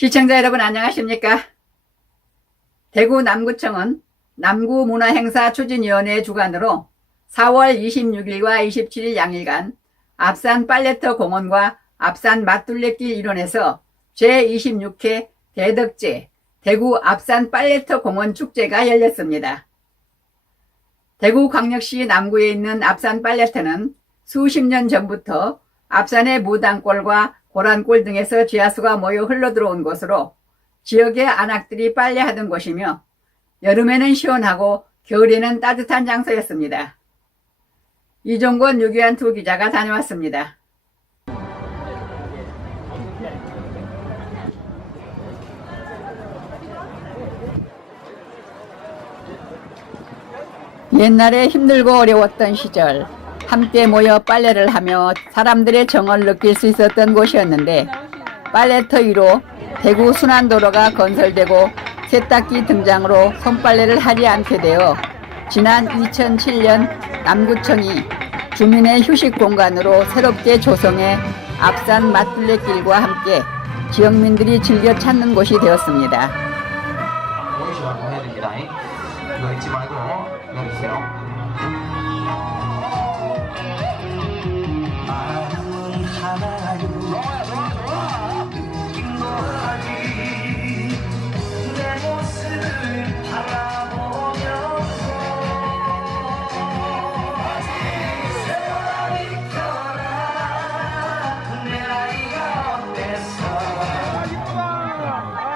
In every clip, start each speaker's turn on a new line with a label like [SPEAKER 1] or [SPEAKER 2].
[SPEAKER 1] 시청자 여러분 안녕하십니까? 대구 남구청은 남구문화행사 추진위원회 주관으로 4월 26일과 27일 양일간 앞산 빨래터 공원과 앞산 맛둘레길 일원에서 제26회 대덕제 대구 앞산 빨래터 공원 축제가 열렸습니다. 대구 광역시 남구에 있는 앞산 빨래터는 수십 년 전부터 앞산의 무당골과 고란골 등에서 지하수가 모여 흘러들어온 곳으로 지역의 안악들이 빨래하던 곳이며 여름에는 시원하고 겨울에는 따뜻한 장소였습니다. 이종권 유기한 두 기자가 다녀왔습니다. 옛날에 힘들고 어려웠던 시절 함께 모여 빨래를 하며 사람들의 정을 느낄 수 있었던 곳이었는데 빨래터 위로 대구 순환도로가 건설되고 세탁기 등장으로 손빨래를 하지 않게 되어 지난 2007년 남구청이 주민의 휴식 공간으로 새롭게 조성해 앞산 맛둘레길과 함께 지역민들이 즐겨 찾는 곳이 되었습니다.
[SPEAKER 2] 보이시라고 해야 됩니다. 이거 잊지 말고 넣어주세요.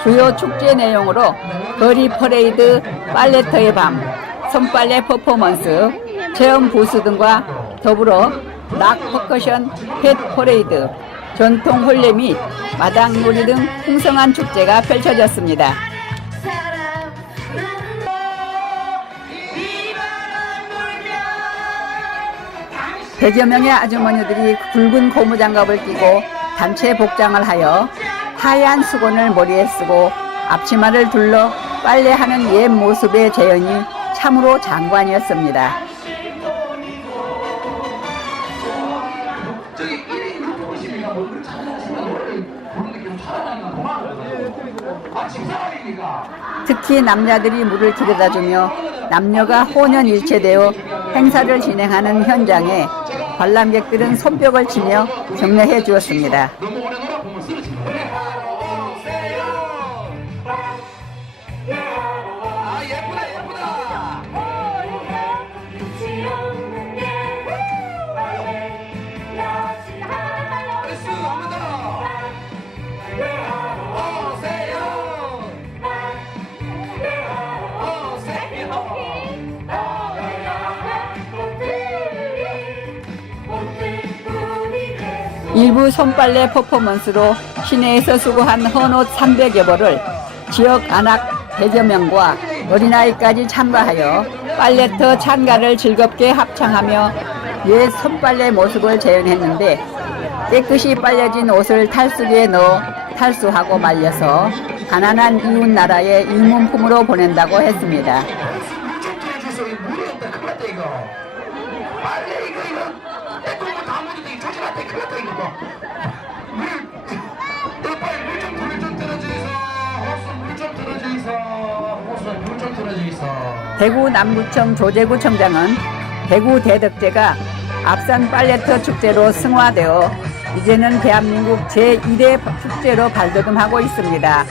[SPEAKER 1] 주요 축제 내용으로 거리 퍼레이드, 빨래터의 밤, 손빨래 퍼포먼스, 체험 부스 등과 더불어 락 퍼커션, 펫 퍼레이드, 전통 홀레 및 마당놀이 등 풍성한 축제가 펼쳐졌습니다. 100여 명의 아주머니들이 굵은 고무장갑을 끼고 단체 복장을 하여 하얀 수건을 머리에 쓰고 앞치마를 둘러 빨래하는 옛 모습의 재현이 참으로 장관이었습니다. 특히 남자들이 물을 들여다주며 남녀가 혼연일체되어 행사를 진행하는 현장에 관람객들은 손뼉을 치며 격려해 주었습니다. 일부 손빨래 퍼포먼스로 시내에서 수고한 헌옷 300여 벌을 지역 안악 100여 명과 어린아이까지 참가하여 빨래터 찬가를 즐겁게 합창하며 옛 손빨래 모습을 재현했는데 깨끗이 빨려진 옷을 탈수기에 넣어 탈수하고 말려서 가난한 이웃 나라에 이문품으로 보낸다고 했습니다.
[SPEAKER 2] 주소 이 물이 없다 큰일 났다 이거 빨래 이거 이거 내거뭐 다 묻어도 이 있어
[SPEAKER 1] 대구 남구청 조재구청장은 대구 대덕제가 앞산 빨래터 축제로 승화되어 이제는 대한민국 제1회 축제로 발돋움하고 있습니다.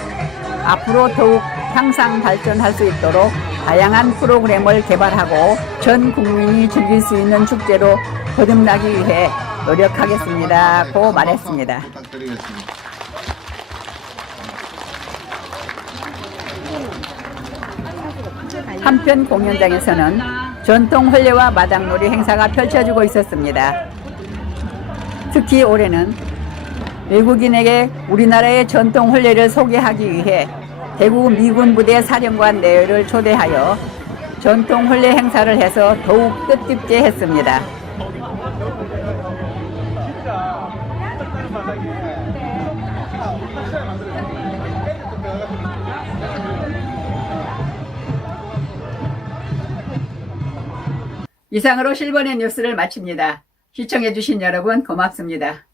[SPEAKER 1] 앞으로 더욱 향상 발전할 수 있도록 다양한 프로그램을 개발하고 전 국민이 즐길 수 있는 축제로 거듭나기 위해 노력하겠습니다. 고
[SPEAKER 3] 말했습니다.
[SPEAKER 1] 한편 공연장에서는 전통 혼례와 마당놀이 행사가 펼쳐지고 있었습니다. 특히 올해는 외국인에게 우리나라의 전통 혼례를 소개하기 위해 대구 미군 부대 사령관 내외를 초대하여 전통 혼례 행사를 해서 더욱 뜻깊게 했습니다. 이상으로 실버의 뉴스를 마칩니다. 시청해주신 여러분 고맙습니다.